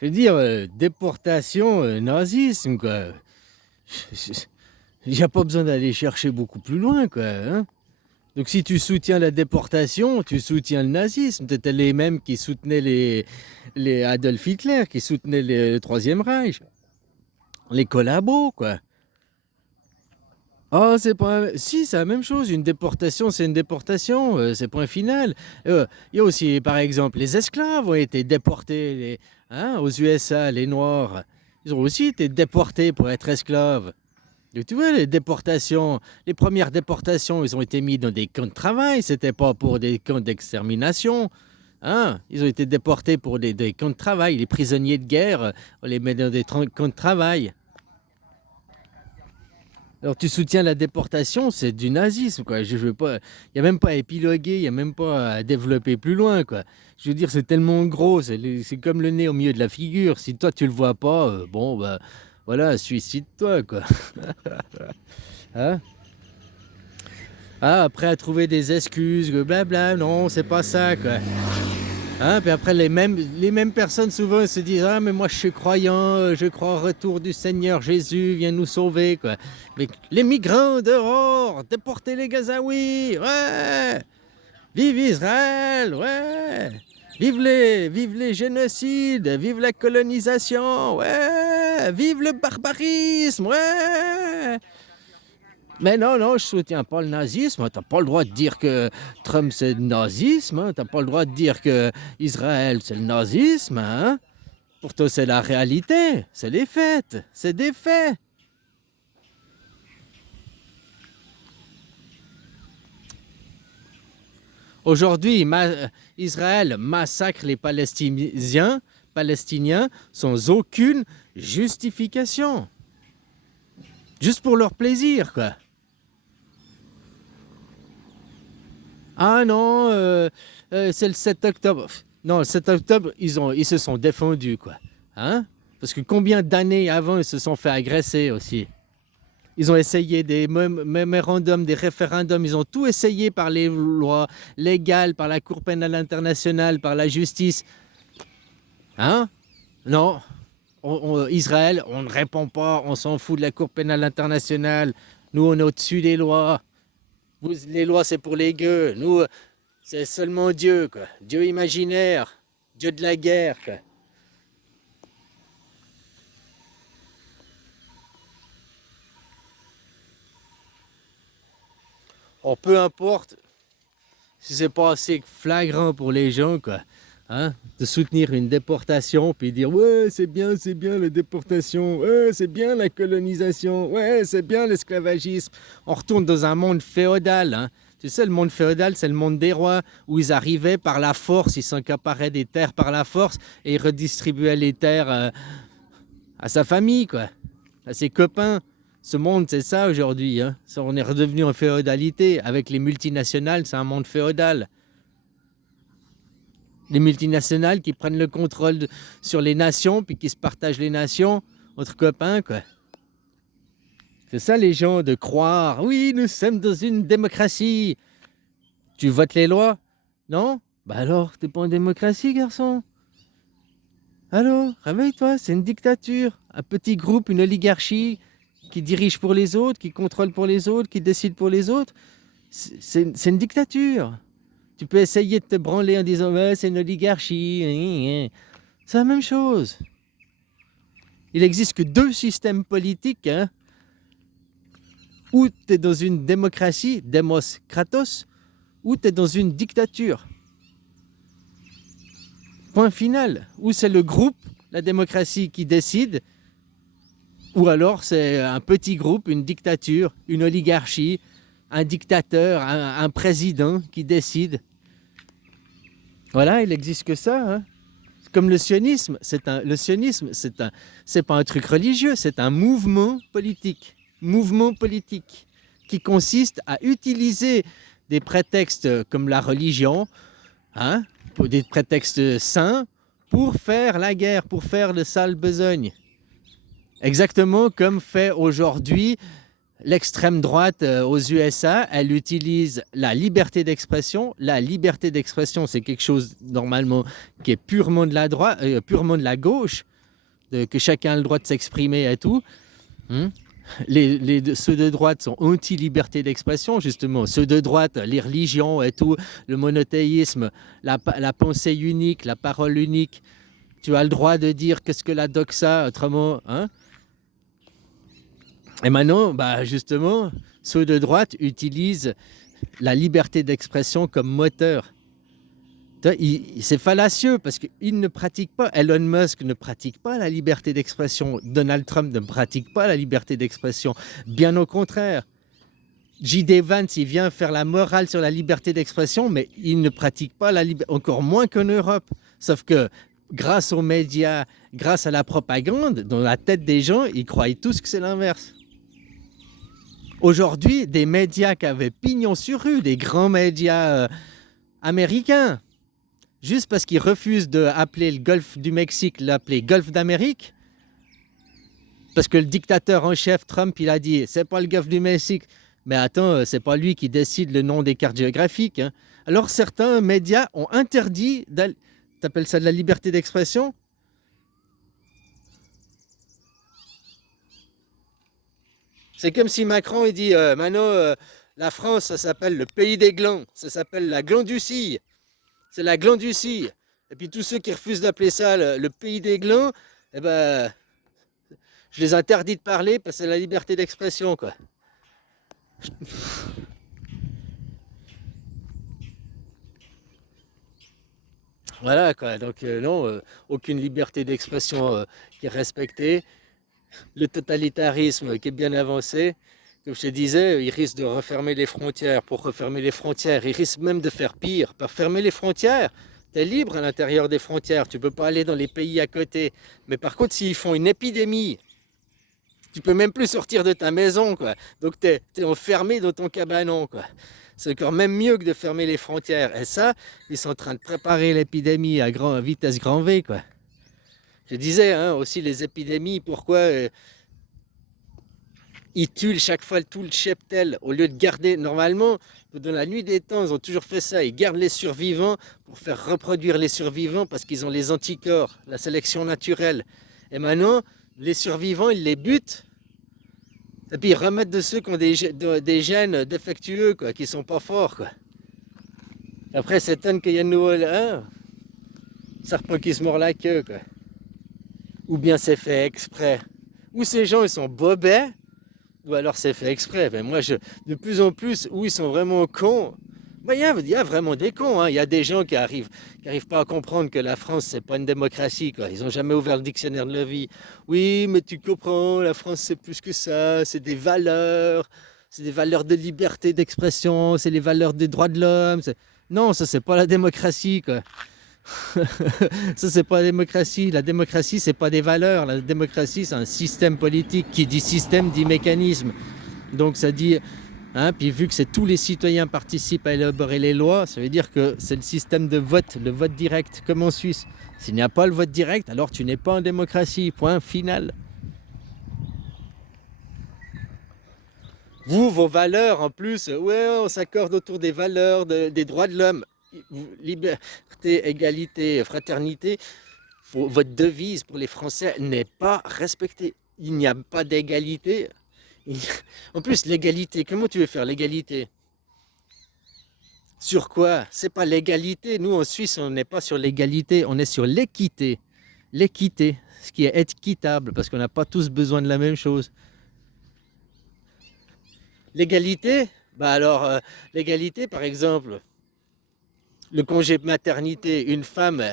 Je veux dire, déportation, nazisme, quoi. Il n'y a pas besoin d'aller chercher beaucoup plus loin, quoi. Hein. Donc si tu soutiens la déportation, tu soutiens le nazisme. C'était les mêmes qui soutenaient les Adolf Hitler, qui soutenaient le Troisième Reich. Les collabos, quoi. Ah, c'est pas. Si, c'est la même chose. Une déportation, c'est une déportation. C'est point final. Il y a aussi, par exemple, les esclaves ont été déportés aux USA, les Noirs. Ils ont aussi été déportés pour être esclaves. Donc, tu vois, les déportations, les premières déportations, ils ont été mis dans des camps de travail. C'était pas pour des camps d'extermination. Hein? Ils ont été déportés pour des camps de travail. Les prisonniers de guerre, on les met dans des camps de travail. Alors tu soutiens la déportation, c'est du nazisme, quoi. Je veux pas, il y a même pas à épiloguer, il y a même pas à développer plus loin, quoi. Je veux dire, c'est tellement gros, c'est comme le nez au milieu de la figure. Si toi tu le vois pas, bon bah voilà, suicide-toi, quoi. Hein? Ah, après à trouver des excuses, blabla, non, c'est pas ça, quoi. Hein, puis après, les mêmes personnes souvent se disent: ah, mais moi je suis croyant, je crois au retour du Seigneur Jésus, viens nous sauver, quoi. Mais les migrants dehors, déportez les Gazaouis, ouais! Vive Israël, ouais! Vive les génocides, vive la colonisation, ouais! Vive le barbarisme, ouais! Mais non, non, je soutiens pas le nazisme. T'as pas le droit de dire que Trump c'est le nazisme. Hein. T'as pas le droit de dire que Israël c'est le nazisme. Hein. Pour toi, c'est la réalité. C'est les faits. C'est des faits. Aujourd'hui, Israël massacre les Palestiniens sans aucune justification. Juste pour leur plaisir, quoi. Ah non, c'est le 7 octobre. Non, le 7 octobre, ils se sont défendus, quoi. Hein? Parce que combien d'années avant, ils se sont fait agresser aussi. Ils ont essayé des mémorandums, des référendums, ils ont tout essayé par les lois légales, par la Cour pénale internationale, par la justice. Hein? Non. Israël, on ne répond pas, on s'en fout de la Cour pénale internationale. Nous, on est au-dessus des lois. Les lois, c'est pour les gueux. Nous, c'est seulement Dieu, quoi. Dieu imaginaire, Dieu de la guerre, quoi. Oh, peu importe si c'est pas assez flagrant pour les gens, quoi. Hein, de soutenir une déportation, puis dire ouais, c'est bien la déportation, ouais, c'est bien la colonisation, ouais, c'est bien l'esclavagisme. On retourne dans un monde féodal. Hein. Tu sais, le monde féodal, c'est le monde des rois, où ils arrivaient par la force, ils s'accaparaient des terres par la force, et ils redistribuaient les terres à sa famille, quoi, à ses copains. Ce monde, c'est ça aujourd'hui. Hein. On est redevenu en féodalité. Avec les multinationales, c'est un monde féodal. Les multinationales qui prennent le contrôle sur les nations, puis qui se partagent les nations entre copains, quoi. C'est ça les gens, de croire, oui, nous sommes dans une démocratie. Tu votes les lois? Non? Bah alors, t'es pas en démocratie, garçon. Alors, réveille-toi, c'est une dictature. Un petit groupe, une oligarchie qui dirige pour les autres, qui contrôle pour les autres, qui décide pour les autres. C'est une dictature. Tu peux essayer de te branler en disant ouais, c'est une oligarchie. C'est la même chose. Il n'existe que deux systèmes politiques. Hein, ou tu es dans une démocratie, Demos Kratos, ou tu es dans une dictature. Point final. Ou c'est le groupe, la démocratie, qui décide, ou alors c'est un petit groupe, une dictature, une oligarchie, un dictateur, un président qui décide. Voilà, il n'existe que ça. Hein. Comme le sionisme, c'est pas un truc religieux, c'est un mouvement politique. Mouvement politique qui consiste à utiliser des prétextes comme la religion, hein, pour des prétextes sains, pour faire la guerre, pour faire le sale besogne. Exactement comme fait aujourd'hui L'extrême droite aux USA, elle utilise la liberté d'expression. La liberté d'expression, c'est quelque chose normalement qui est purement de la droite, purement de la gauche, que chacun a le droit de s'exprimer et tout. Hmm. Ceux de droite sont anti-liberté d'expression, justement. Ceux de droite, les religions et tout, le monothéisme, la pensée unique, la parole unique. Tu as le droit de dire qu'est-ce que la doxa, autrement, hein? Et maintenant, bah justement, ceux de droite utilisent la liberté d'expression comme moteur. C'est fallacieux parce qu'ils ne pratiquent pas, Elon Musk ne pratique pas la liberté d'expression, Donald Trump ne pratique pas la liberté d'expression, bien au contraire. J.D. Vance, il vient faire la morale sur la liberté d'expression, mais il ne pratique pas la liberté, encore moins qu'en Europe. Sauf que grâce aux médias, grâce à la propagande, dans la tête des gens, ils croient tous que c'est l'inverse. Aujourd'hui, des médias qui avaient pignon sur rue, des grands médias américains, juste parce qu'ils refusent d'appeler le golfe du Mexique, l'appeler golfe d'Amérique, parce que le dictateur en chef Trump, il a dit c'est pas le golfe du Mexique. Mais attends, c'est pas lui qui décide le nom des cartes géographiques. Hein. Alors certains médias ont interdit, t'appelles ça de la liberté d'expression? C'est comme si Macron il dit Mano, la France, ça s'appelle le pays des glands, ça s'appelle la glanducie, c'est la glanducie. Et puis tous ceux qui refusent d'appeler ça le pays des glands, eh ben, je les interdis de parler parce que c'est la liberté d'expression, quoi. Voilà, quoi. Donc non, aucune liberté d'expression qui est respectée. Le totalitarisme qui est bien avancé. Comme je te disais, il risque de refermer les frontières. Pour refermer les frontières, il risque même de faire pire. Par fermer les frontières, tu es libre à l'intérieur des frontières. Tu ne peux pas aller dans les pays à côté. Mais par contre, s'ils font une épidémie, tu peux même plus sortir de ta maison, quoi. Donc tu es enfermé dans ton cabanon, quoi. C'est encore même mieux que de fermer les frontières. Et ça, ils sont en train de préparer l'épidémie à vitesse grand V, quoi. Je disais hein, aussi les épidémies, pourquoi ils tuent chaque fois tout le cheptel au lieu de garder, normalement, dans la nuit des temps, ils ont toujours fait ça, ils gardent les survivants pour faire reproduire les survivants parce qu'ils ont les anticorps, la sélection naturelle. Et maintenant, les survivants, ils les butent, et puis ils remettent de ceux qui ont des gènes défectueux, quoi, qui sont pas forts, quoi. Après, c'est étonne qu'il y a de nouveau un serpent qui se mord la queue, quoi. Ou bien c'est fait exprès. Ou ces gens, ils sont bobets, ou alors c'est fait exprès. Mais moi, de plus en plus, où ils sont vraiment cons. Ben, il y a vraiment des cons. Hein. Il y a des gens qui arrivent pas à comprendre que la France, c'est pas une démocratie. Quoi. Ils n'ont jamais ouvert le dictionnaire de la vie. Oui, mais tu comprends, la France, c'est plus que ça. C'est des valeurs. C'est des valeurs de liberté d'expression. C'est les valeurs des droits de l'homme. Non, ça, c'est pas la démocratie. Quoi. Ça, c'est pas la démocratie. La démocratie, c'est pas des valeurs. La démocratie, c'est un système politique. Qui dit système, dit mécanisme. Donc, ça dit... Hein, puis vu que c'est tous les citoyens participent à élaborer les lois, ça veut dire que c'est le système de vote, le vote direct, comme en Suisse. S'il n'y a pas le vote direct, alors tu n'es pas en démocratie. Point final. Vous, vos valeurs, en plus, ouais, on s'accorde autour des valeurs, des droits de l'homme. Liberté, égalité, fraternité. Votre devise pour les Français n'est pas respectée. Il n'y a pas d'égalité. En plus, l'égalité, comment tu veux faire l'égalité? Sur quoi? C'est pas l'égalité. Nous, en Suisse, on n'est pas sur l'égalité, on est sur l'équité. L'équité, ce qui est équitable, parce qu'on n'a pas tous besoin de la même chose. L'égalité, bah alors, l'égalité, par exemple, le congé maternité, une femme,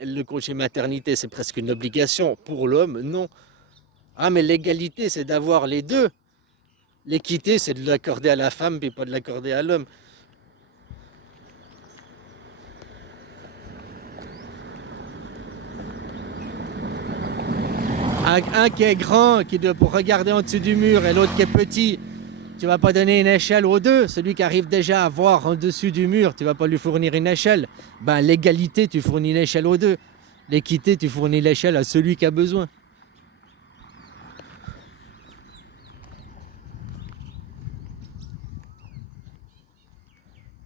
le congé maternité, c'est presque une obligation. Pour l'homme, non. Ah, mais l'égalité, c'est d'avoir les deux. L'équité, c'est de l'accorder à la femme, puis pas de l'accorder à l'homme. Un qui est grand, qui doit pour regarder en dessous du mur, et l'autre qui est petit, tu vas pas donner une échelle aux deux. Celui qui arrive déjà à voir en dessus du mur, tu vas pas lui fournir une échelle. Ben, l'égalité, tu fournis une échelle aux deux. L'équité, tu fournis l'échelle à celui qui a besoin.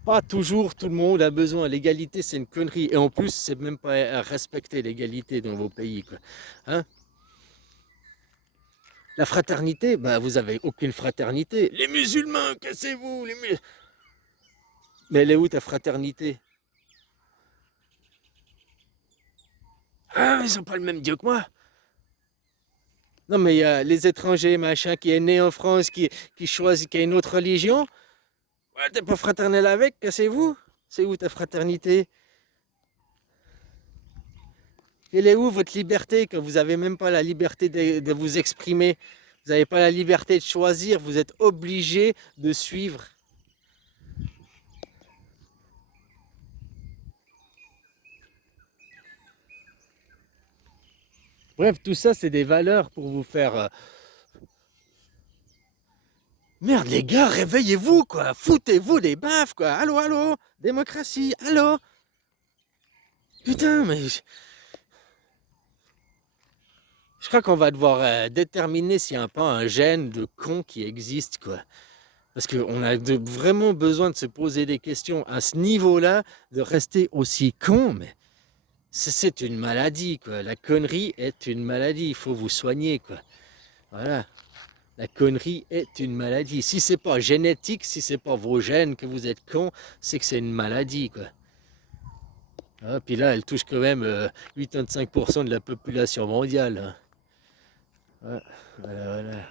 Pas toujours tout le monde a besoin. L'égalité, c'est une connerie. Et en plus, c'est même pas à respecter l'égalité dans vos pays, quoi. Hein? La fraternité, bah, vous avez aucune fraternité. Les musulmans, cassez-vous, mais elle est où ta fraternité? Ah, ils ont pas le même Dieu que moi. Non, mais il y a les étrangers, machin, qui est né en France, qui choisit, qui a une autre religion. Ouais, t'es pas fraternel avec, cassez-vous. C'est où ta fraternité? Elle est où votre liberté quand vous avez même pas la liberté de vous exprimer? Vous n'avez pas la liberté de choisir, vous êtes obligé de suivre. Bref, tout ça, c'est des valeurs pour vous faire. Merde, les gars, réveillez-vous, quoi. Foutez-vous des baffes, quoi. Allô, allô. Démocratie, allô. Putain, mais je crois qu'on va devoir déterminer s'il n'y a pas un gène de con qui existe, quoi. Parce qu'on a vraiment besoin de se poser des questions à ce niveau-là, de rester aussi con, mais c'est une maladie, quoi. La connerie est une maladie, il faut vous soigner, quoi. Voilà. La connerie est une maladie. Si c'est pas génétique, si c'est pas vos gènes que vous êtes con, c'est que c'est une maladie, quoi. Ah, puis là, elle touche quand même 85% de la population mondiale, hein. Ouais, voilà, voilà.